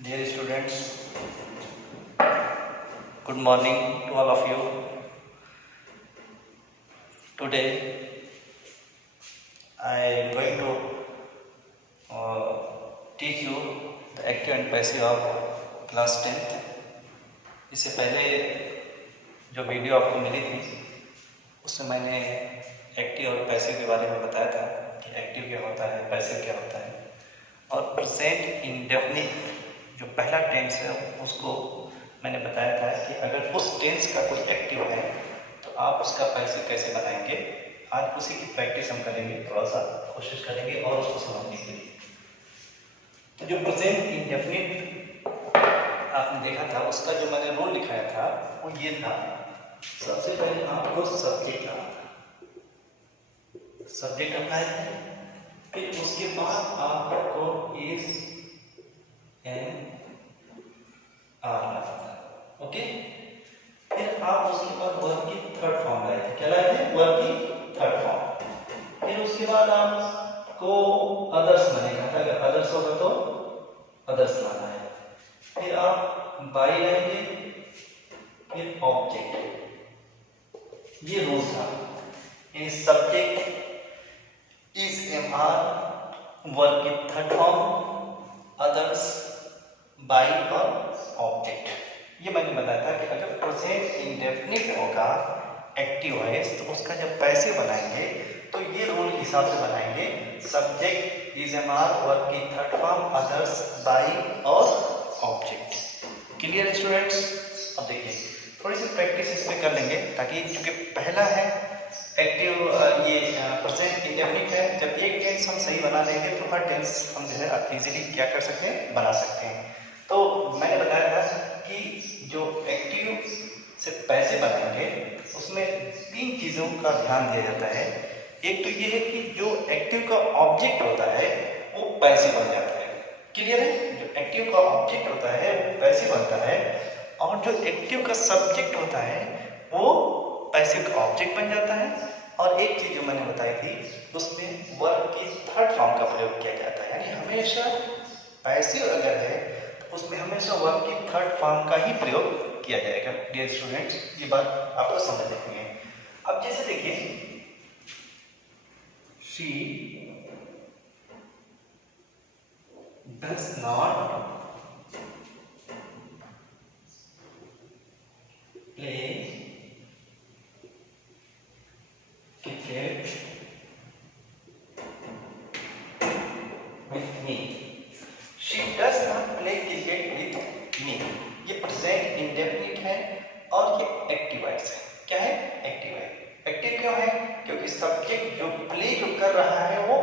Dear students, good morning to all of you. Today I am going to teach you the active and passive of class 10th. इससे पहले जो video आपको मिली थी उसमें मैंने active और पैसिव के बारे में बताया था कि एक्टिव क्या होता है, पैसिव क्या होता है। और प्रेजेंट इंडेफिनिट जो पहला टेंस है उसको मैंने बताया था कि अगर उस टेंस का कोई एक्टिव है तो आप उसका पैसिव कैसे बनाएंगे। आज उसी की प्रैक्टिस हम करेंगे, थोड़ा सा कोशिश करेंगे और उसको समझने के लिए। तो जो प्रेजेंट इंडेफिनिट आपने देखा था उसका जो मैंने रूल दिखाया था वो ये था, सबसे पहले आपको सब्जेक्ट आना था, सब्जेक्ट अप्लाई है, फिर उसके बाद आपको इज एन आर लाना था। ओके, फिर आप उसके बाद वर्ब की थर्ड फॉर्म लाए थे। क्या लाए थे? वर्ब की थर्ड फॉर्म। फिर उसके बाद आपको अदर्स बनेगा था, अगर अदर्स होगा तो अदर्स लाना है। फिर आप बाई लाएंगे, फिर ऑब्जेक्ट। ये रूल था। In subject is am are, verb की थर्ड फॉर्म, अदर्स, बाई और ऑब्जेक्ट। ये मैंने बताया था कि अगर प्रेजेंट इंडेफिनिट होगा एक्टिव वॉइस तो उसका जब पैसिव बनाएंगे तो ये रूल के हिसाब से बनाएंगे, subject is am are, verb की थर्ड फॉर्म, अदर्स, बाई और ऑब्जेक्ट। Clear students? अब देखिए थोड़ी सी प्रैक्टिस इस पे कर लेंगे ताकि, क्योंकि पहला है एक्टिव, ये प्रेजेंट इंडेफिनिट है। जब एक टेंस हम सही बना लेंगे तो हर टेंस हम जो है इजीली क्या कर सकते हैं, बना सकते हैं। तो मैंने बताया था कि जो एक्टिव से पैसे बनाएंगे उसमें तीन चीज़ों का ध्यान दिया जाता है। एक तो ये है कि जो एक्टिव का ऑब्जेक्ट होता है वो पैसे बन जाता है। क्लियर है? जो एक्टिव का ऑब्जेक्ट होता है वो पैसे बनता है, और जो एक्टिव का सब्जेक्ट होता है वो पैसिव का ऑब्जेक्ट बन जाता है। और एक चीज जो मैंने बताई थी उसमें वर्ब की थर्ड फॉर्म का प्रयोग किया जाता है, यानी हमेशा पैसिव अगर है तो उसमें हमेशा वर्ब की थर्ड फॉर्म का ही प्रयोग किया जाएगा। डियर स्टूडेंट्स, ये बात आपको समझ रखनी है। अब जैसे देखिए, she does not play cricket with me. She does not play cricket with me. ये प्रेजेंट इंडेफिनिट है और ये एक्टिव वॉइस है। क्या है? एक्टिव है। एक्टिव क्यों है? क्योंकि सब्जेक्ट जो प्ले जो कर रहा है वो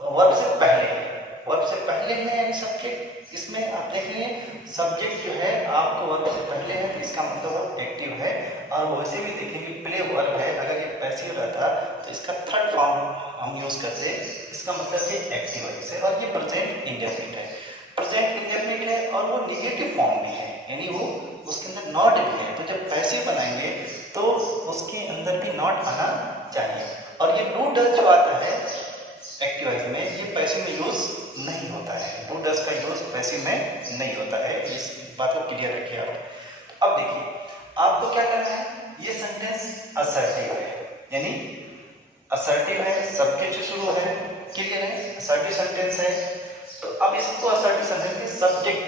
वर्ब से पहले है, वर्ब से पहले है यानी सब्जेक्ट। इसमें आप देख लीजिए सब्जेक्ट जो है आपको वर्ब से पहले है, इसका मतलब एक्टिव है। और वैसे भी देखेंगे प्ले वर्ब है, अगर ये पैसिव रहता तो इसका थर्ड फॉर्म हम यूज करते, इसका मतलब ये एक्टिव वॉइस है। और ये प्रेजेंट इंडेफिनिट है, प्रेजेंट इंडेफिनिट है और वो निगेटिव फॉर्म भी है, यानी वो उसके अंदर नॉट भी है। तो जब पैसिव बनाएंगे तो उसके अंदर भी नॉट आना चाहिए। और ये डू डज जो आता है एक्टिव वॉइस में, ये पैसिव में यूज नहीं होता है। डू डज का यूज पैसिव में नहीं होता है, इस बात को क्लियर रखिए आप। अब देखिए आपको क्या करना है, ये सेंटेंस असर्टिव है, यानी असर्टिव है, सब्जेक्ट से शुरू है। क्लियर है? असर्टिव सेंटेंस है। तो अब इसको असर्टिव सेंटेंस के सब्जेक्ट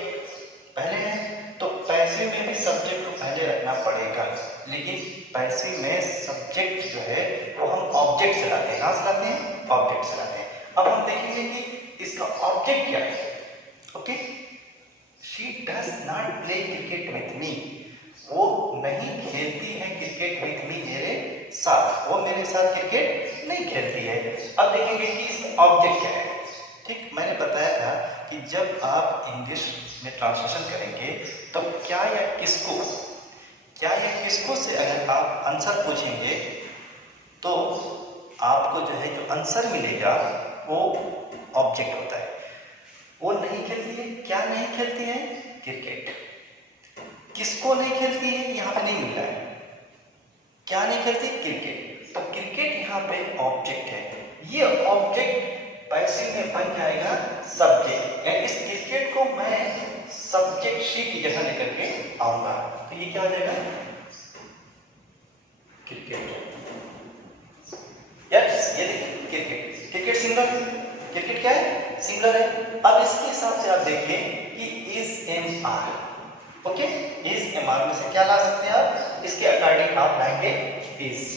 पहले है तो पैसिव में भी सब्जेक्ट को पहले रखना पड़ेगा, लेकिन पैसिव में सब्जेक्ट जो है वो हम ऑब्जेक्ट से लाते हैं। कहां से लाते हैं? ऑब्जेक्ट से लाते हैं। अब हम देखेंगे कि इसका ऑब्जेक्ट क्या है। Okay, she does not play cricket with me, वो नहीं खेलती है क्रिकेट विथ मी, मेरे साथ, वो मेरे साथ क्रिकेट नहीं खेलती है। अब देखेंगे कि इसका ऑब्जेक्ट क्या है। ठीक, मैंने बताया था कि जब आप इंग्लिश में ट्रांसलेशन करेंगे तो क्या या किसको, क्या या किसको से अगर आप आंसर पूछेंगे तो आपको जो है जो आंसर मिलेगा वो ऑब्जेक्ट होता है। वो नहीं खेलती है, क्या नहीं खेलती है? क्रिकेट। किसको नहीं खेलती है यहां पे नहीं मिल रहा है, क्या नहीं खेलती? क्रिकेट। तो क्रिकेट यहाँ पे ऑब्जेक्ट है। ये ऑब्जेक्ट पैसिव में बन जाएगा सब्जेक्ट, यानी इस क्रिकेट को मैं सब्जेक्ट शी की जगह लेकर के आऊंगा, तो ये क्या हो जाएगा क्रिकेट। यस, ये देखिए क्रिकेट, क्रिकेट सिंगुलर, क्रिकेट क्या है सिंगुलर है। अब इसके हिसाब से आप देखिए कि is am are, okay, is am are में से क्या ला सकते हैं आप, इसके अकॉर्डिंग आप लाएंगे इज,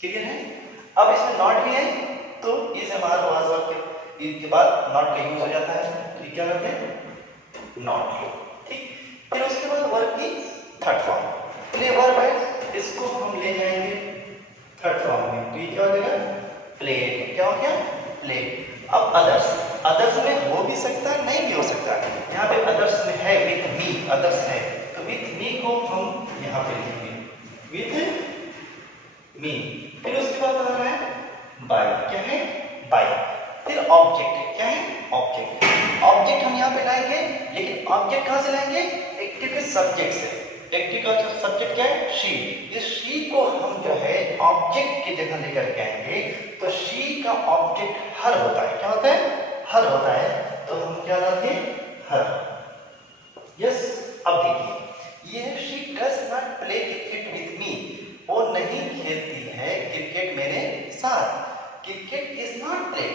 क्लियर है। अब इसमें नॉट भी है तो इज एम आर वाज और के बाद नॉट का यूज हो जाता है, तो ये क्या करते हैं नॉट, ठीक। फिर उसके बाद वर्ब की थर्ड फॉर्म, प्ले वर्ब है, इसको हम ले जाएंगे थर्ड फॉर्म में, तो ये क्या हो जाएगा प्लेड, क्या हो गया प्लेड। अब अदर्स, अदर्स में हो भी सकता है नहीं भी हो सकता है, यहाँ पे अदर्स में है विथ मी, अदर्स है तो विथ मी को हम यहाँ पे लिखेंगे विथ मी। फिर उसके बाद आ रहा है बाय, क्या है बाय। फिर ऑब्जेक्ट, क्या है ऑब्जेक्ट, ऑब्जेक्ट हम यहाँ पे लाएंगे, लेकिन ऑब्जेक्ट कहाँ से लाएंगे एक्टिव के सब्जेक्ट से, एक्टिव का सब्जेक्ट क्या है शी, इस शी को हम जो है ऑब्जेक्ट की जगह लेकर के आएंगे, तो शी का ऑब्जेक्ट हर होता है, क्या होता है हर होता है, तो हम क्या लाएंगे हर। यस, अब देखिए ये she does not play cricket with me, वो नहीं खेलती है क्रिकेट मेरे साथ, cricket is not play,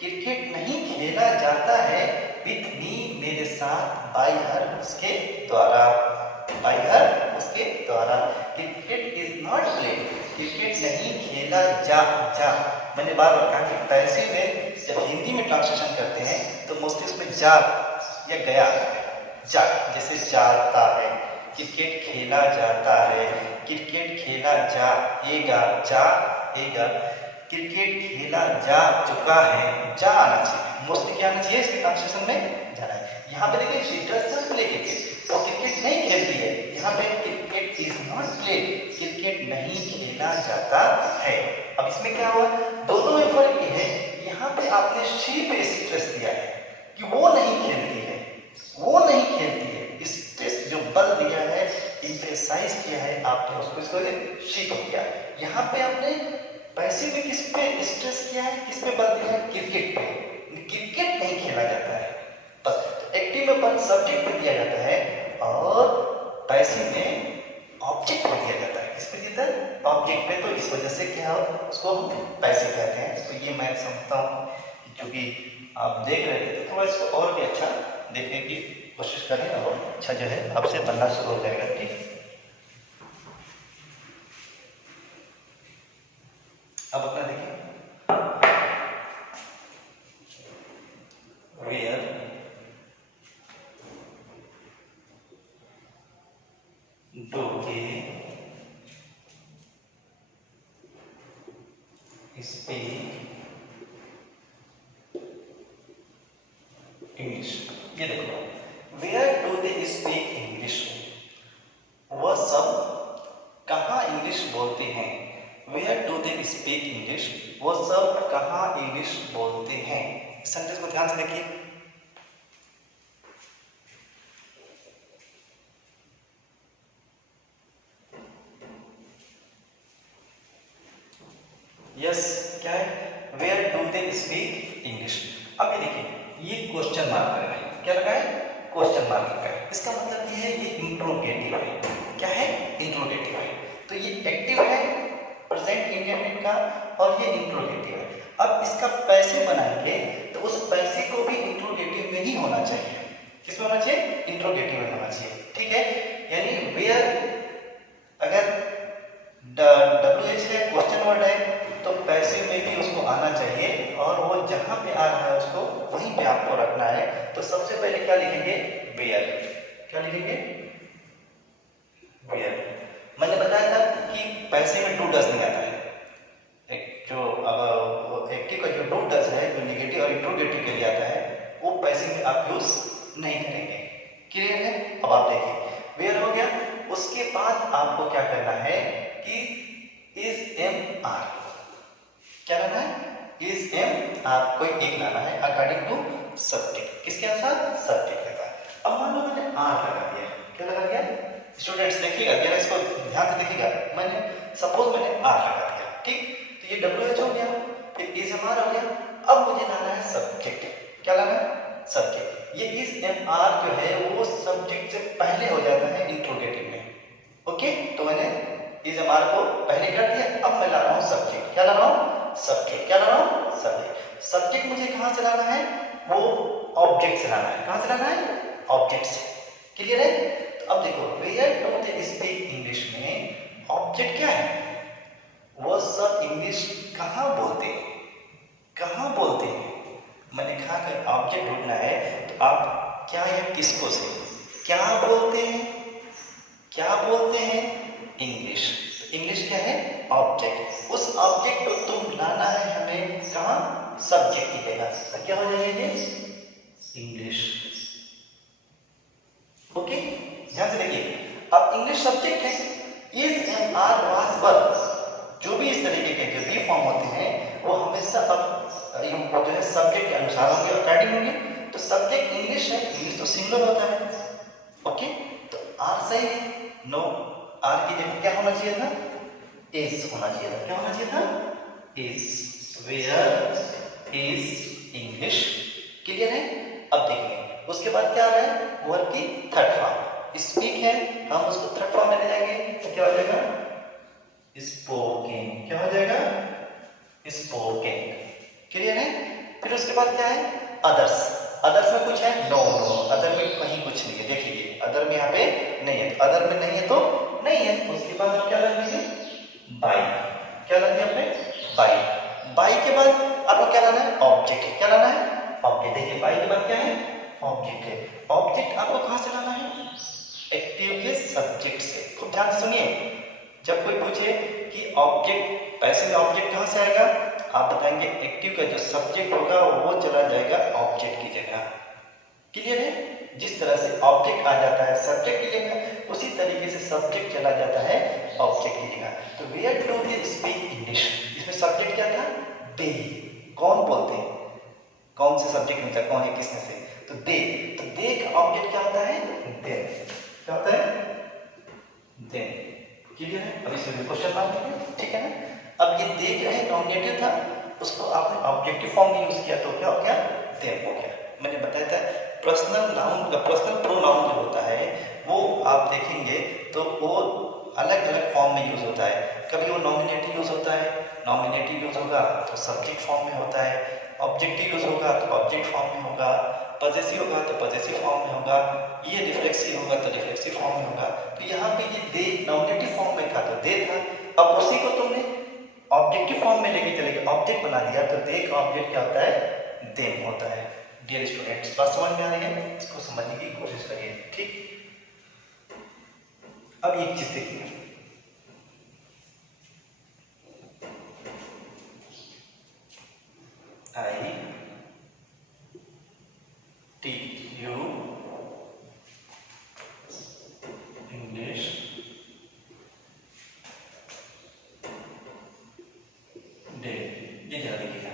cricket नहीं खेला जाता है विथ मी मेरे साथ, बाय हर उसके द्वारा, बाय हर उसके द्वारा, cricket is not play, cricket नहीं खेला जा, मैंने बार बार कहा कि पैसे में जब हिंदी में ट्रांसलेशन करते हैं तो मोस्टली उसमें जा या गया, जा जैसे जाता है, क्रिकेट खेला जाता है, क्रिकेट खेला जाएगा, जाएगा, क्रिकेट खेला जा चुका है, जा आना चाहिए, मोस्टली क्या आना चाहिए इसके ट्रांसलेशन में जाना है। यहाँ पे देखिए she does not play cricket, वो क्रिकेट नहीं खेलती है, यहाँ पे cricket is not play, cricket नहीं खेला जाता है। अब इसमें क्या हुआ, दोनों में फर्क ये है, यहाँ पे आपने शी पे स्ट्रेस दिया है कि वो नहीं खेलती है, वो नहीं खेलती है, स्ट्रेस जो बल दिया है, एम्फेसाइज किया है आपने उसको, इसको शी को किया। यहाँ पे आपने पैसे में किस पे स्ट्रेस किया है, किस पे बल दिया है क्रिकेट पे, क्रिकेट नहीं खेला जाता है बस, तो एक्टिव में बल सब्जेक्ट पे दिया जाता है और पैसे में ऑब्जेक्ट पे दिया जाता है, किस पे देता है ऑब्जेक्ट पे, तो इस वजह से क्या हो उसको हम पैसे कहते हैं। तो ये मैं समझता हूँ क्योंकि आप देख रहे थे तो थोड़ा इसको और भी अच्छा देखने की कोशिश करें और अच्छा जो है आपसे बनना शुरू हो जाएगा, ठीक है। अब अपना देखिए where do they speak English, ये देखो where do they speak English, वह सब कहाँ इंग्लिश बोलते हैं, where do they speak English, वो सब कहाँ इंग्लिश बोलते हैं। सेंटेंस को ध्यान से देखिए, यस क्या है where do they speak English. अब ये देखिए ये क्वेश्चन मार्क लगा है, क्या लगा है क्वेश्चन मार्क लगा है, इसका मतलब ये है ये इंट्रोगेटिव है, क्या है इंट्रोगेटिव है, तो ये एक्टिव है प्रेजेंट इंडेफिनिट का और ये इंट्रोगेटिव है। अब इसका पैसे बनाएंगे तो उस पैसे को भी इंट्रोगेटिव में ही होना चाहिए, किसमें होना चाहिए इंट्रोगेटिव में होना चाहिए, ठीक है। यानी वेयर अगर WH है क्वेश्चन वर्ड है तो पैसे में भी उसको आना चाहिए और वो जहां पे आ रहा है उसको वहीं पे आपको रखना है। तो सबसे पहले क्या लिखेंगे वेयर, क्या लिखेंगे वेयर। मैंने बताया था कि पैसे में डू डज नहीं आता है, एक जो अब एक्टिव का जो डू डज है जो नेगेटिव और इंट्रोगेटिव के लिए आता है वो पैसे में आप यूज नहीं करेंगे, क्लियर है। अब आप देखिए वेयर हो गया, उसके बाद आपको क्या करना है कि इज एम आर, क्या लाना है इज एम आर, कोई एक लाना है अकॉर्डिंग टू सब्जेक्ट, किसके अनुसार सब्जेक्ट के साथ। अब मान लो मैंने आर लगा दिया, क्या लगा दिया स्टूडेंट्स देखिएगा जरा इसको ध्यान से देखिएगा, मैंने सपोज मैंने आर लगा दिया, ठीक, तो ये WH हो गया, फिर इज एम आर हो गया, अब मुझे लाना है सब्जेक्ट। क्या लाना है? सब्जेक्ट। ये इज एम आर जो है वो सब्जेक्ट से पहले हो जाता है इंट्रोगेटिव में। ओके, तो मैंने इज एम आर को पहले कर दिया, अब मैं ला रहा हूँ सब्जेक्ट। क्या ला रहा हूँ? सब्जेक्ट। क्या ला रहा हूँ? सब्जेक्ट। सब्जेक्ट मुझे कहाँ से लाना है? वो ऑब्जेक्ट से लाना है। कहाँ से लाना है? ऑब्जेक्ट से। क्लियर है? तो अब देखो, where do they speak English में ऑब्जेक्ट क्या है? वो सब इंग्लिश कहाँ बोलते हैं? कहाँ बोलते हैं? मैंने कहा अगर ऑब्जेक्ट ढूंढना है तो आप क्या या किसको से क्या बोलते हैं? क्या बोलते हैं? इंग्लिश। तो इंग्लिश क्या है? ऑब्जेक्ट। उस ऑब्जेक्ट को तुम लाना है हमें कहाँ? सब्जेक्ट की जगह। तो क्या हो जाएगा ये? इंग्लिश। ओके, ध्यान से देखिए, अब इंग्लिश सब्जेक्ट है, is and are was verb, जो भी इस तरीके के जो भी फॉर्म होते हैं वो हमेशा अब जो है सब्जेक्ट के अनुसार होंगे, अकॉर्डिंग होंगे। तो सब्जेक्ट इंग्लिश है, इंग्लिश तो सिंगुलर होता है। ओके, तो आर सही है? नो, आर की जगह क्या होना चाहिए था? इज होना चाहिए था। क्या होना चाहिए था? Is. Where is English. Clear है? अब देखिए उसके बाद क्या आ रहा है? वर्ब की थर्ड फॉर्म स्पीक है, हम उसको थर्ड फॉर्म में ले जाएंगे तो क्या हो जाएगा? स्पोकन। क्या हो जाएगा? स्पोकन। क्लियर है? फिर उसके बाद क्या है? अदर्स। अदर्स में कुछ है? नो नो, अदर में कहीं कुछ नहीं है। देखिए अदर में यहाँ पे नहीं है, तो अदर में नहीं है तो नहीं है। उसके बाद आप क्या लग देंगे? बाई। क्या लग दिया आपने? बाई। बाई के बाद आपको क्या लाना है? ऑब्जेक्ट। क्या लाना है? ऑब्जेक्ट। देखिए बाई के बाद क्या है? ऑब्जेक्ट है। ऑब्जेक्ट आपको कहाँ से लाना है? एक्टिव के सब्जेक्ट से। खूब ध्यान से सुनिए, जब कोई पूछे कि ऑब्जेक्ट पैसे में ऑब्जेक्ट कहाँ से आएगा, आप बताएंगे एक्टिव का जो सब्जेक्ट होगा वो चला जाएगा ऑब्जेक्ट की जगह। क्लियर है? जिस तरह से ऑब्जेक्ट आ जाता है सब्जेक्ट की जगह, उसी तरीके से सब्जेक्ट चला जाता है ऑब्जेक्ट की जगह। तो where do they speak English, इसमें सब्जेक्ट क्या था? दे। कौन बोलते हैं? कौन से सब्जेक्ट में था? कौन है किसने से? तो दे। तो दे का ऑब्जेक्ट क्या होता है? देम। क्या होता है? देम। क्लियर है? अब इसमें भी क्वेश्चन मार्क है, ठीक है ना? अब ये दे जो है नॉमिनेटिव था, उसको आपने ऑब्जेक्टिव फॉर्म में यूज किया तो क्या हो गया? देम हो गया। मैंने बताया था पर्सनल नाउन का पर्सनल प्रोनाउन जो होता है वो आप देखेंगे तो वो अलग अलग फॉर्म में यूज होता है। कभी वो नॉमिनेटिव यूज होता है, नॉमिनेटिव यूज होगा तो सब्जेक्ट फॉर्म में होता है, ऑब्जेक्टिव यूज होगा तो ऑब्जेक्ट फॉर्म में होगा, पॉजेसिव होगा तो पॉजेसिव फॉर्म में होगा, ये रिफ्लेक्सिव होगा तो रिफ्लेक्सिव फॉर्म में होगा। तो यहाँ पे ये दे नॉमिनेटिव फॉर्म में था तो दे था, अब उसी को तुमने ऑब्जेक्टिव फॉर्म में लेके चले गए, ऑब्जेक्ट बना दिया तो दे का ऑब्जेक्ट क्या होता है? देम होता है। डियर स्टूडेंट्स, बात समझ में आ रही है? इसको समझने की कोशिश करिए, ठीक? अब एक चीज देखिए, आई टीच यू इंग्लिश डे। ये ध्यान रखिएगा,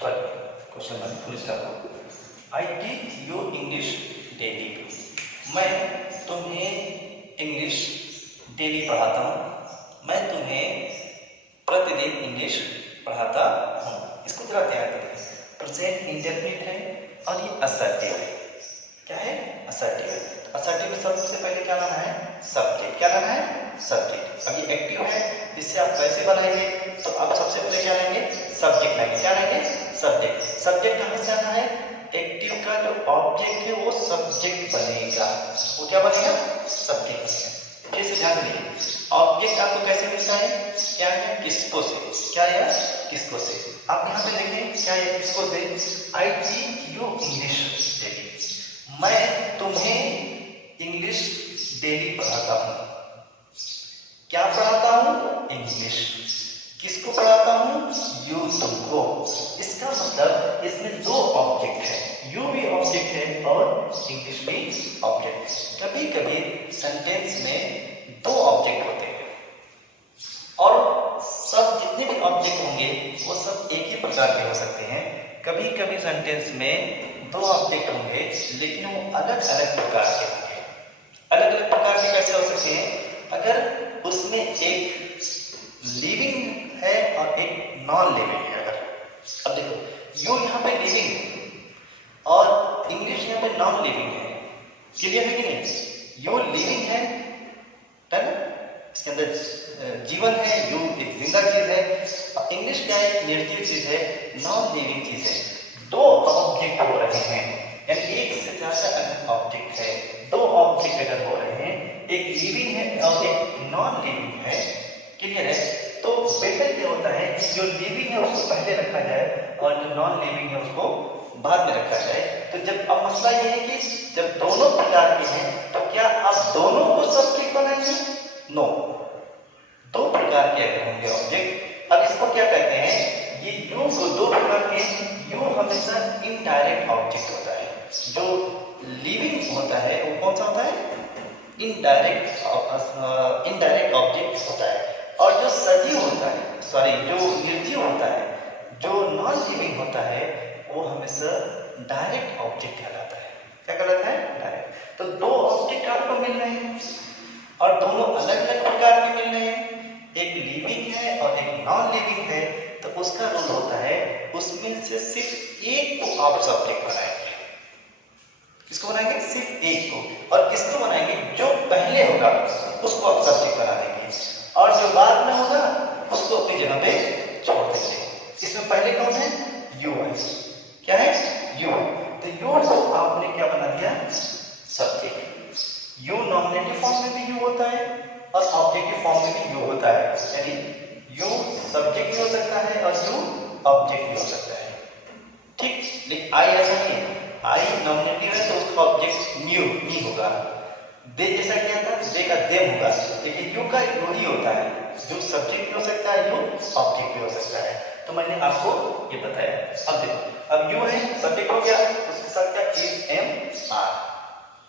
question mark full stop. I teach you English daily, मैं तुम्हें इंग्लिश डेली पढ़ाता हूँ, मैं तुम्हें प्रतिदिन इंग्लिश पढ़ाता हूँ। इसको जरा ध्यान रखिए, प्रेजेंट इंडेफिनिट है और ये असर्टिव है। क्या है? असर्टिव है। तो असर्टिव में सबसे पहले क्या लाना है? सब्जेक्ट। क्या लाना है? सब्जेक्ट। अब ये एक्टिव है, जिससे आप कैसे बनाएंगे तो आप सबसे पहले क्या लेंगे? सब्जेक्ट लेंगे। क्या लेंगे? सब्जेक्ट। सब्जेक्ट कहाँ से आना है? एक्टिव का जो ऑब्जेक्ट है वो सब्जेक्ट बनेगा। वो क्या बनेगा? सब्जेक्ट बनेगा। फिर से ध्यान देंगे, ऑब्जेक्ट आपको कैसे मिलता है? क्या है? किसको से। क्या है? किसको से। आप यहाँ पे देखें क्या है? किसको से? आई टीच यू इंग्लिश डेली, मैं तुम्हें इंग्लिश डेली पढ़ाता हूँ। क्या पढ़ाता हूँ? इंग्लिश। किसको पढ़ाता हूँ? यू, तुमको। इसका मतलब इसमें दो ऑब्जेक्ट है, यू भी ऑब्जेक्ट है और इंग्लिश भी ऑब्जेक्ट। कभी कभी सेंटेंस में दो ऑब्जेक्ट होते हैं और सब जितने भी ऑब्जेक्ट होंगे वो सब एक ही प्रकार के हो सकते हैं। कभी कभी सेंटेंस में दो ऑब्जेक्ट होंगे लेकिन वो अलग अलग प्रकार के होंगे। अलग अलग प्रकार के कैसे हो सकते हैं? अगर उसमें एक लिविंग है और एक नॉन लिविंग है। अगर अब देखो यू यहाँ पे लिविंग और इंग्लिश यहाँ पे नॉन लिविंग है। क्लियर है कि नहीं? यू लिविंग है ना, इसके अंदर जीवन है, यू एक जिंदा चीज है, और इंग्लिश क्या है, निर्जीव चीज है, नॉन लिविंग चीज है। दो ऑब्जेक्ट हो रहे हैं, यानी एक से ज्यादा अगर ऑब्जेक्ट है, दो ऑब्जेक्ट अगर हो रहे हैं, एक लिविंग है और एक नॉन लिविंग है। क्लियर है? तो बेहतर क्या होता है कि जो लिविंग है उसको पहले रखा जाए और जो नॉन लिविंग है उसको बाद में रखा जाए। तो जब अब मसला ये है कि जब दोनों प्रकार के हैं तो क्या आप दोनों को सब्जेक्ट बनाएंगे? नो, दो प्रकार के अगर होंगे ऑब्जेक्ट। अब इसको क्या कहते हैं, ये यू को दो प्रकार के, यू हमेशा इनडायरेक्ट ऑब्जेक्ट होता है, जो लिविंग होता है वो कौन सा होता है, इनडायरेक्ट ऑब्जेक्ट होता है, और जो सजीव होता है, सॉरी जो निर्जीव होता है, जो नॉन लिविंग होता है, वो हमेशा डायरेक्ट ऑब्जेक्ट कहलाता है। क्या कहलाता है? डायरेक्ट। तो दो ऑब्जेक्ट आपको मिल रहे हैं और दोनों अलग अलग प्रकार के मिल रहे हैं, एक लिविंग है और एक नॉन लिविंग है, तो उसका रोल होता है उसमें से सिर्फ एक को आप सब्जेक्ट बनाएंगे। किसको बनाएंगे? सिर्फ एक को। और किसको बनाएंगे? जो पहले होगा उसको आप सब्जेक्ट बना देंगे, और जो बाद में होगा उसको अपनी जगह पे छोड़ देंगे। इसमें पहले कौन है? यू है। क्या है? यू। तो यू को आपने क्या बना दिया? सब्जेक्ट। यू नॉमिनेटिव फॉर्म में भी यू होता है और ऑब्जेक्टिव फॉर्म में भी यू होता है, यानी यू सब्जेक्ट भी हो सकता है और यू ऑब्जेक्ट भी हो सकता है। ठीक, लेकिन आई ऐसा नहीं है, आई नॉमिनेटिव है तो उसका ऑब्जेक्ट न्यू नहीं होगा। दे जैसा क्या था, दे का देम होगा, लेकिन यू का यू ही होता है, जो सब्जेक्ट भी हो सकता है, यू ऑब्जेक्ट भी हो सकता है। तो मैंने आपको ये बताया। अब देखो, अब यू है, सब्जेक्ट हो गया, उसके साथ क्या, इज एम आर,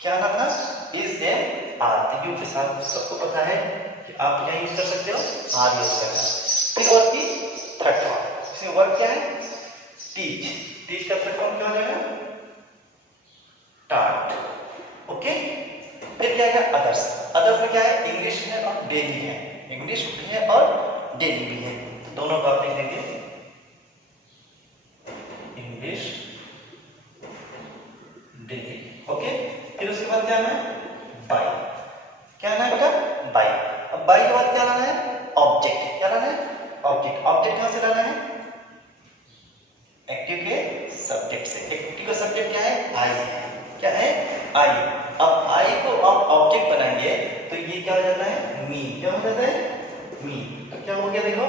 क्या ना था, इज एम आर। तो यू के साथ सबको पता है कि आप क्या यूज कर सकते हो, आर यूज करना। फिर वर्ब की थर्ड फॉर्म, इसमें वर्ब क्या है, टीच। टीच का थर्ड फॉर्म क्या हो जाएगा, टाट। ओके, फिर क्या है, अदर्स। अदर्स में क्या है, इंग्लिश है और डेली है, इंग्लिश भी है और डेली भी है, दोनों को आप लिख देंगे, इंग्लिश डेली। ओके, फिर उसके बाद क्या है, बाय। क्या है बेटा, बाय। अब बाय के बाद क्या लाना है, ऑब्जेक्ट। क्या लाना है, ऑब्जेक्ट। ऑब्जेक्ट कहां से लाना है, एक्टिव के सब्जेक्ट से। एक्टिव का सब्जेक्ट क्या है, आई है। क्या है, आई। अब आई को आप ऑब्जेक्ट बनाएंगे तो ये क्या हो जाता है, मी। क्या हो जाता है, मी। तो क्या हो गया, देखो,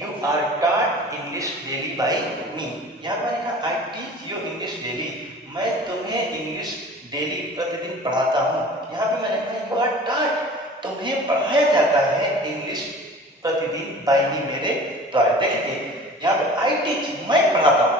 you are taught English daily by me. यहाँ पर लिखा I teach you English daily, मैं तुम्हें इंग्लिश डेली प्रतिदिन पढ़ाता हूँ। यहाँ पे मैंने कहा यू आर टॉट, तुम्हें पढ़ाया जाता है इंग्लिश प्रतिदिन बाय मी, मेरे द्वारा। देखिए यहाँ पे आई टीच, मैं पढ़ाता हूँ,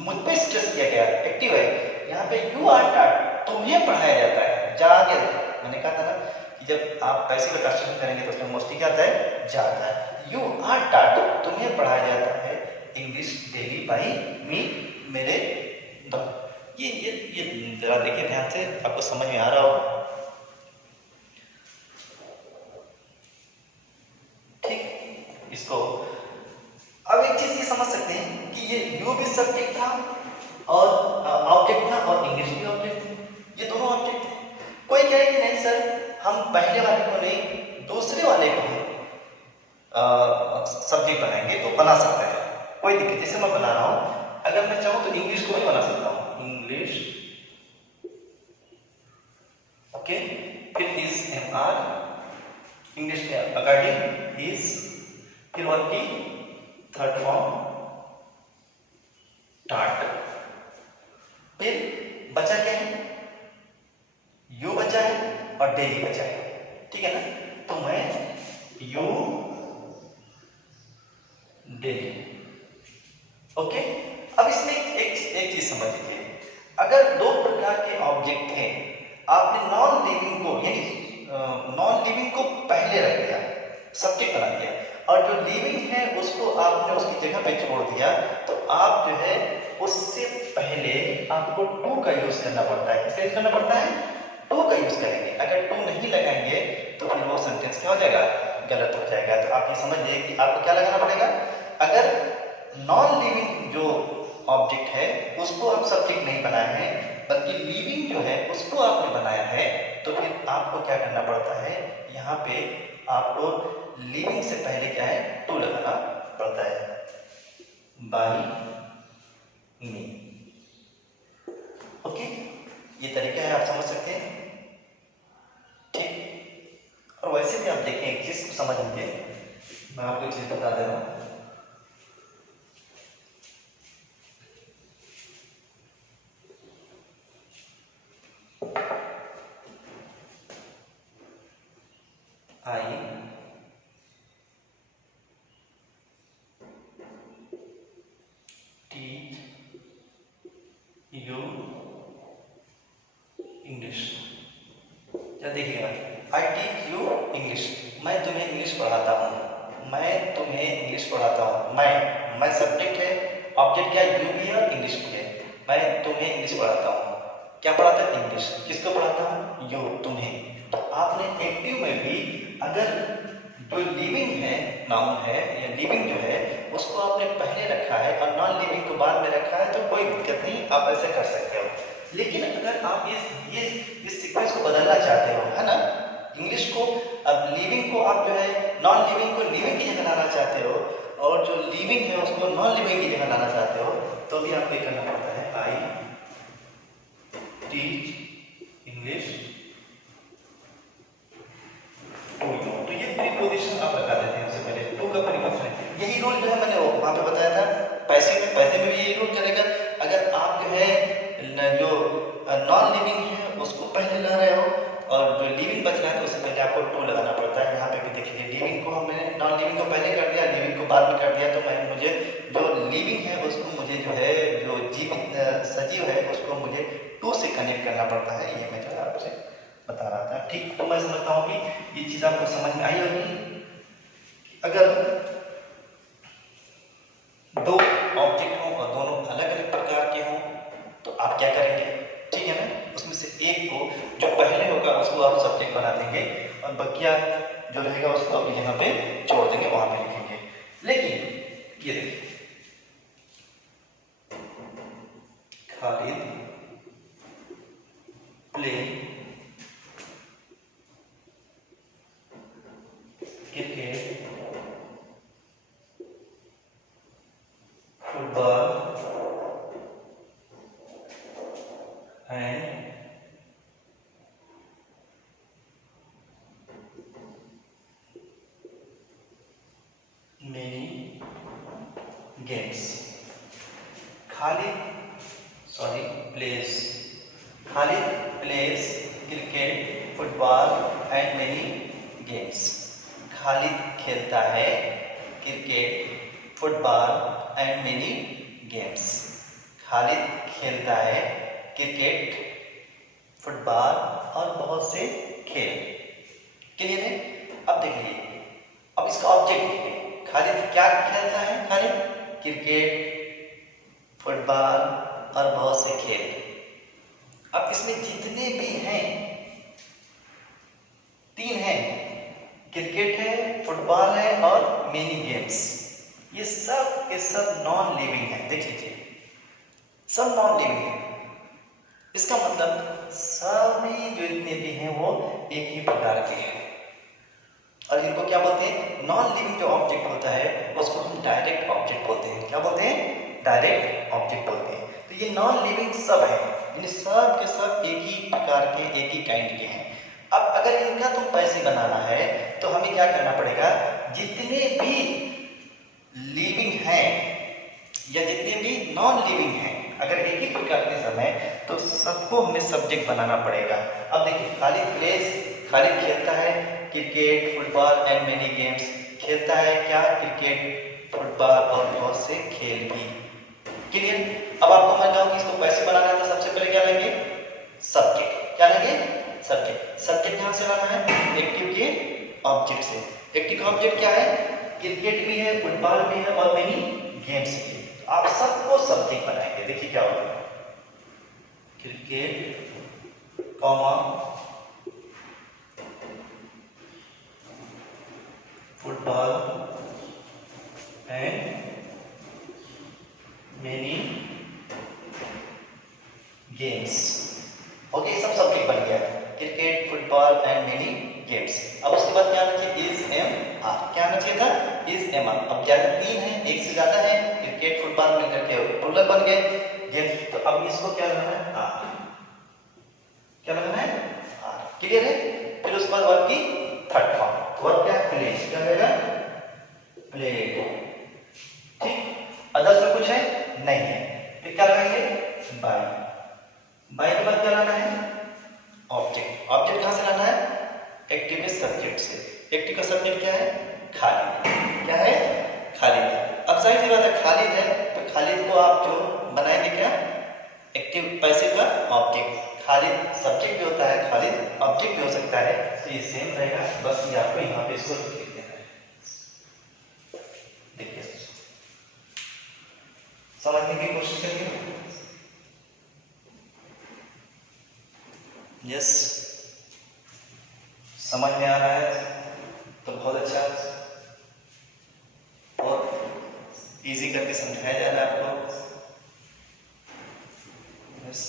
मुझ पे स्ट्रेस किया गया, एक्टिव है। यहाँ पे यू आर टॉट, तुम्हें पढ़ाया जाता है, जाके। मैंने कहा था ना कि जब आप पैसे का ट्रांसलेशन करेंगे तो उसमें मोस्टली क्या आता है, जाता है। यू आर टॉट, तुम्हें पढ़ाया जाता है इंग्लिश डेली बाय मी, मेरे द्वारा। ये जरा देखिए ध्यान से, आपको समझ में आ रहा होगा। ठीक, इसको अब एक चीज ये समझ सकते हैं कि ये यू भी सब्जेक्ट था और ऑब्जेक्ट था, और इंग्लिश भी ऑब्जेक्ट थे, ये दोनों ऑब्जेक्ट थे। कोई कहे कि नहीं सर, हम पहले वाले को नहीं दूसरे वाले को हम सब्जेक्ट बनाएंगे, तो बना सकते हैं, कोई दिक्कत। जैसे मैं बना रहा हूं, अगर मैं चाहूं तो इंग्लिश को भी बना सकता हूं, इंग्लिश। ओके, फिर इज एम आर, इंग्लिश के अकॉर्डिंग इज, फिर वर्ब की थर्ड फॉर्म टाट। फिर बचा क्या है, यू बचा है और डेली बचा है, ठीक है ना। तो मैं यू डेली। ओके, अब इसमें एक चीज समझ लीजिए, अगर दो प्रकार के ऑब्जेक्ट हैं, आपने नॉन लिविंग को, यानी नॉन लिविंग को पहले रख दिया, सब्जेक्ट बना दिया, और जो लिविंग है उसको आपने उसकी जगह पे छोड़ दिया, तो आप जो है उससे पहले आपको टू का यूज करना पड़ता है। किसका यूज करना पड़ता है, टू का यूज करेंगे। अगर टू नहीं लगाएंगे तो फिर वो सेंटेंस क्या हो जाएगा, गलत हो जाएगा। तो आप ये समझिए कि आपको क्या लगाना पड़ेगा, अगर नॉन लिविंग जो ऑब्जेक्ट है उसको आप सब्जेक्ट नहीं बनाए हैं, बल्कि लिविंग जो है उसको आपने बनाया है, तो फिर आपको क्या करना पड़ता है, यहाँ पे आपको लिविंग से पहले क्या है, टू लगाना पड़ता है, बाई मी। ओके, ये तरीका है, आप समझ सकते हैं, ठीक। और वैसे भी आप देखें एक चीज समझ लीजिए, मैं आपको एक चीज बता दे रहा हूँ। आई टीच यू इंग्लिश। क्या देखिएगा, आई टीच यू इंग्लिश, मैं तुम्हें इंग्लिश पढ़ाता हूँ, मैं तुम्हें इंग्लिश पढ़ाता हूँ। मैं सब्जेक्ट है, ऑब्जेक्ट क्या यू भी है, इंग्लिश भी है। मैं तुम्हें इंग्लिश पढ़ाता हूँ, क्या पढ़ाता है, इंग्लिश। किसको पढ़ाता हूँ, यू, तुम्हें। तो आपने एक्टिव में भी अगर जो लिविंग है, नाउन है या लिविंग जो है उसको आपने पहले रखा है और नॉन लिविंग को बाद में रखा है, तो कोई दिक्कत नहीं, आप ऐसे कर सकते हो। लेकिन अगर आप इस सीक्वेंस को बदलना चाहते हो, है ना, इंग्लिश को, अब लिविंग को आप जो है नॉन लिविंग को लिविंग की जगह लाना चाहते हो, और जो लिविंग है उसको नॉन लिविंग की जगह लाना चाहते हो, तो भी आपको करना पड़ता है, I teach English to you. तो ये प्रीपोजिशन आप लगा देते हैं, उससे पहले टू का प्रीपोजिशन है। यही रूल जो है मैंने वहां पे बताया था, पैसे में भी यही रूल चलेगा। अगर आप जो है जो नॉन लिविंग है उसको पहले ला रहे हो और जो लिविंग बच रहा है तो उससे पहले आपको टू लगाना पड़ता है। यहाँ पे भी देखिए, लिविंग को हमने नॉन लिविंग को पहले कर दिया, लिविंग को बाद में कर दिया, तो मुझे जो लिविंग है उसको मुझे जो है जो जीवित सजीव है उसको मुझे टू से कनेक्ट करना पड़ता है। ये मैं जो है आपसे बता रहा था, ठीक। तो मैं समझता हूँ कि ये चीज आपको समझ में आई होगी। अगर दो ऑब्जेक्ट हो और दोनों अलग अलग प्रकार के हों तो आप क्या करेंगे, ठीक है ना, उसमें से एक को जो पहले होगा उसको आप सब्जेक्ट बना देंगे और बकिया जो रहेगा उसको आप यहाँ पे छोड़ देंगे, वहां पे लिखेंगे। लेकिन ये देखिए, Khalid play cricket football and many games. Khalid plays cricket, football and many games. Khalid खेलता है cricket, football and many games. Khalid खेलता है क्रिकेट, फुटबॉल और बहुत से खेल। क्लियर है? अब देखिए, अब इसका ऑब्जेक्ट देखिए, खालिद क्या खेलता है, खालिद क्रिकेट, फुटबॉल और बहुत से खेल। अब इसमें जितने भी हैं, तीन हैं, क्रिकेट है, फुटबॉल है और मेनी गेम्स, ये सब के सब नॉन लिविंग है। देख लीजिए, सब नॉन लिविंग है। इसका मतलब सभी जो इतने भी हैं वो एक ही प्रकार के हैं। और इनको क्या बोलते हैं, नॉन लिविंग जो ऑब्जेक्ट होता है उसको हम डायरेक्ट ऑब्जेक्ट बोलते हैं। क्या बोलते हैं, डायरेक्ट ऑब्जेक्ट बोलते हैं। तो ये नॉन लिविंग सब है, यानी सब के सब एक ही प्रकार के, एक ही काइंड के हैं। अब अगर इनका तुम पैसे बनाना है तो हमें क्या करना पड़ेगा, जितने भी लिविंग हैं या जितने भी नॉन लिविंग हैं, अगर एक ही प्रकार के समय तो सबको हमें सब्जेक्ट बनाना पड़ेगा। अब देखिए, खालिद खेलता है cricket, football and many games. खेलता है क्या, क्रिकेट, फुटबॉल और बहुत से खेल भी। क्लियर? अब आपको मैं कहूँ कि इसको पैसे बनाना है तो सबसे पहले क्या लेंगे, सब्जेक्ट। क्या लेंगे, सब्जेक्ट। सब्जेक्ट कहां से लाना है, एक्टिव के ऑब्जेक्ट से। एक्टिव का ऑब्जेक्ट क्या है, क्रिकेट भी है, फुटबॉल भी है और मेनी गेम्स भी है। तो आप सबको सब्जेक्ट बनाएंगे। देखिए क्या होगा, cricket comma football and many games. Okay, सब सब्जेक्ट बन गया, cricket, football and many games. अब उसके बाद क्या आना चाहिए, इज एम आर। क्या आना चाहिए था, इज एम आर। अब क्या तीन है, एक से ज्यादा है, क्रिकेट फुटबॉल मिलकर के प्लुरल बन गए गेम्स। तो अब इसको क्या लगाना है, आर। क्या लगाना है, आर। क्लियर है। फिर उसके बाद वर्ब की थर्ड फॉर्म, वर्ब क्या है, प्ले। क्या रहेगा, प्ले। ठीक, अदर्स में कुछ है नहीं है। फिर क्या लगाएंगे, बाय। बाय के बाद क्या लाना है, ऑब्जेक्ट। ऑब्जेक्ट कहां से लाना है, एक्टिव के सब्जेक्ट से। एक्टिव का सब्जेक्ट क्या है, खालिद। क्या है, खालिद। अब जाहिर सी बात है, खालिद है तो खालिद को आप जो बनाएंगे क्या, एक्टिव पैसिव का ऑब्जेक्ट। खालिद सब्जेक्ट भी होता है, खालिद ऑब्जेक्ट भी हो सकता है, तो ये सेम रहेगा। बस ये आपको यहाँ पे इसको लिख देना है। देखिए, समझने की कोशिश करिए। यस, समझ में आ रहा है तो बहुत अच्छा, और इजी करके समझाया जा रहा है आपको। यस,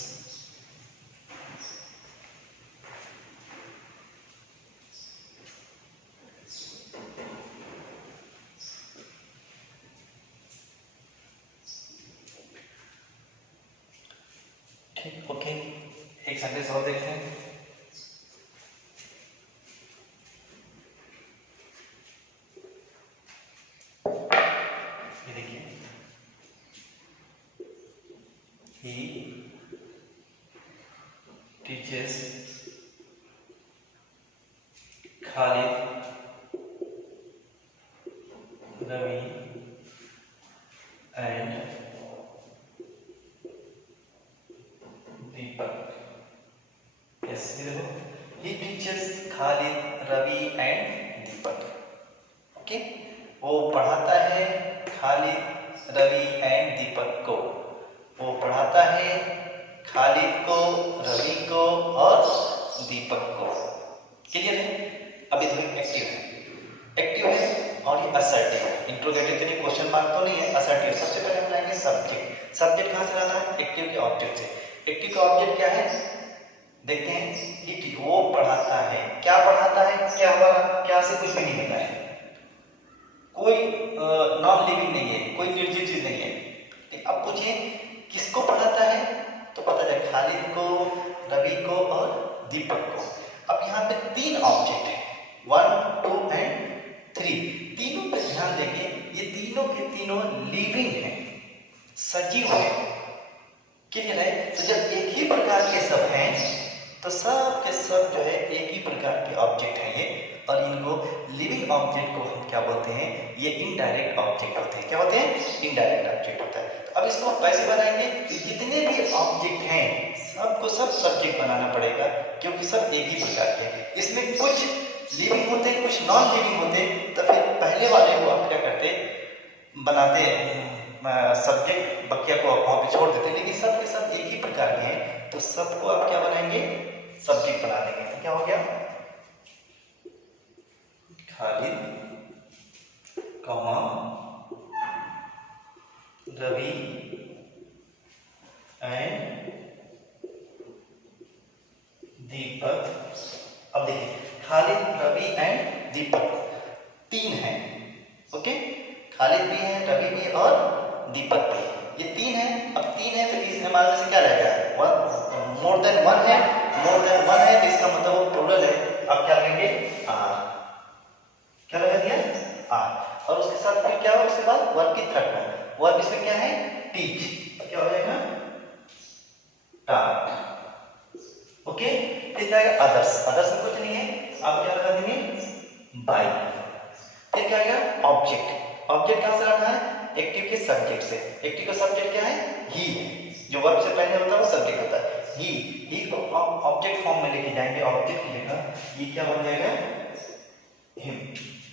ठीक, ओके। एक सेंटेंस और देखते हैं। ये देखिए, he teaches Khalid, Ravi and Deepak. Yes, ये देखो, he teaches Khalid, Ravi and Deepak. Okay, वो पढ़ाता है खालिद, रवि एंड दीपक को। वो पढ़ाता है खालिद को, रवि को और दीपक को। क्लियर है। अभी देखो, एक्टिव है, एक्टिव है और ये असर्टिव है। इंट्रोगेटिव तो नहीं, क्वेश्चन मार्क तो नहीं है, असर्टिव। सबसे पहले हम लाएंगे सब्जेक्ट। सब्जेक्ट कहां से लाना है, एक्टिव के ऑब्जेक्ट से। एक्टिव का ऑब्जेक्ट क्या है, देखते हैं। वो पढ़ाता है, क्या पढ़ाता है, क्या से कुछ भी नहीं मिला है, कोई नॉन लिविंग नहीं है, कोई निर्जीव चीज नहीं है। अब पूछे किसको पढ़ाता है, तो पता चले खालिद को, रवि को और दीपक को। अब यहाँ पे तीन ऑब्जेक्ट है, 1, 2 एंड 3। तीनों पे ध्यान देंगे, ये तीनों के तीनों लिविंग है, सजीव है। क्लियर है। तो जब एक ही प्रकार के सब हैं तो सब के सब जो है एक ही प्रकार के ऑब्जेक्ट हैं ये, और इनको लिविंग ऑब्जेक्ट को हम क्या बोलते हैं, ये इनडायरेक्ट ऑब्जेक्ट होते हैं। क्या होते हैं, इनडायरेक्ट ऑब्जेक्ट होता है। तो अब इसको हम कैसे बनाएंगे, तो जितने भी ऑब्जेक्ट हैं सबको सब सब्जेक्ट बनाना पड़ेगा, क्योंकि सब एक ही प्रकार के हैं। इसमें कुछ लिविंग होते हैं, कुछ नॉन लिविंग होते हैं, तो फिर पहले वाले को आप क्या करते, बनाते सब्जेक्ट, बकिया को वहां पे छोड़ देते। लेकिन सब के सब एक ही प्रकार के हैं, तो सबको आप क्या बनाएंगे, सब्जेक्ट बना देंगे। तो क्या हो गया, खालिद, रवि एंड दीपक। अब देखिए, खालिद, रवि एंड दीपक तीन हैं। ओके, खालिद भी है, रवि भी और दीपक भी, ये तीन है। अब तीन है तो इस हमारे में से क्या रहेगा, वन, मोर देन वन है, मोर देन वन है तो इसका मतलब वो प्लूरल है। अब क्या लगेंगे, आर। क्या लगा दिया, आर। और उसके साथ फिर क्या होगा, उसके बाद वर्ब की थर्ड फॉर्म, वर्ब इसमें क्या है, टीच। क्या हो जाएगा, टाट। ओके, फिर क्या आएगा, अदर्स। अदर्स में कुछ नहीं है, आप क्या लगा देंगे, बाय। फिर क्या आएगा, ऑब्जेक्ट। ऑब्जेक्ट कहां से लाना है, एक्टिव के सब्जेक्ट से। एक्टिव का सब्जेक्ट क्या है, ही है। जो वर्ब से पहले होता है वो सब्जेक्ट होता है, ही को ऑब्जेक्ट फॉर्म में लेके जाएंगे, ऑब्जेक्ट की जगह ये क्या बन जाएगा, हिम।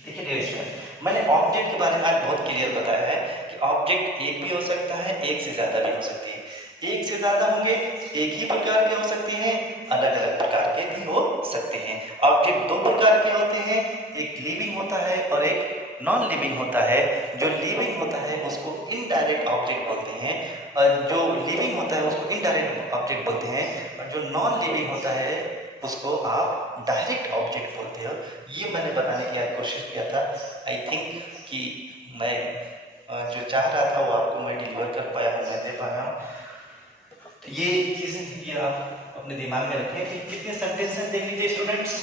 देखिए डियर, मैंने ऑब्जेक्ट के बारे में आज बहुत क्लियर बताया है कि ऑब्जेक्ट एक भी हो सकता है, एक से ज्यादा भी हो सकती है। एक से ज्यादा होंगे, एक ही प्रकार के हो सकते हैं, अलग अलग प्रकार के भी हो सकते हैं। ऑब्जेक्ट दो प्रकार के होते हैं, एक लिविंग होता है और एक नॉन लिविंग होता है, जो लिविंग होता है उसको इनडायरेक्ट ऑब्जेक्ट बोलते हैं, और जो लिविंग होता है उसको इनडायरेक्ट ऑब्जेक्ट बोलते हैं, और जो नॉन लिविंग होता है उसको आप डायरेक्ट ऑब्जेक्ट बोलते हो। ये मैंने बताने की कोशिश किया था। आई थिंक कि मैं जो चाह रहा था वो आपको मैं डिलीवर कर पाया हूँ, मैं दे पाया हूँ। तो ये चीज़ें ये आप अपने दिमाग में रखें कि कितने सेंटेंसेस देख लीजिए स्टूडेंट्स,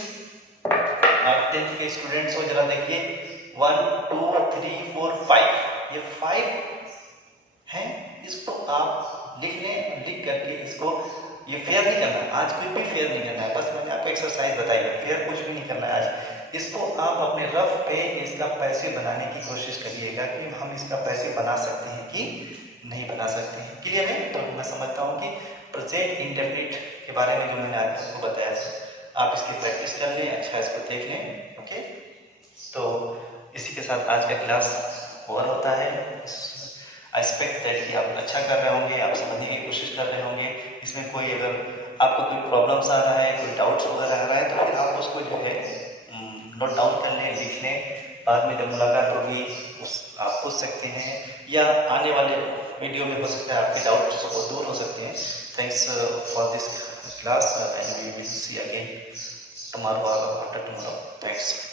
आप 10th के स्टूडेंट्स हो, जरा देखिए 1 2 3 4 5, ये 5 हैं। इसको आप लिख लें, लिख करके इसको ये फेयर नहीं करना, आज कुछ भी फेयर नहीं करना है, बस मैंने आपको एक्सरसाइज बताई है, फेयर कुछ भी नहीं करना है आज। इसको आप अपने रफ पे इसका पैसे बनाने की कोशिश करिएगा कि हम इसका पैसे बना सकते हैं कि नहीं बना सकते हैं। क्लियर है? तो मैं समझता हूँ कि प्रेजेंट इंडेफिनिट के बारे में जो मैंने आज आपको बताया था, आप इसकी प्रैक्टिस कर लें, अच्छा इसको देख लें। ओके, तो इसी के साथ आज का क्लास ओवर होता है। आई एक्सपेक्ट दैट कि आप अच्छा कर रहे होंगे, आप समझने की कोशिश कर रहे होंगे। इसमें कोई अगर आपको कोई प्रॉब्लम्स आ रहा है, कोई डाउट्स वगैरह आ रहा है, तो फिर आप उसको जो है नोट डाउन कर लें, लिख लें। बाद में जब मुलाकात होगी आप पूछ सकते हैं, या आने वाले वीडियो में हो सकता है आपके डाउट्स को दूर हो सकते हैं। Thanks for this class and we will see again tomorrow or after tomorrow. Thanks.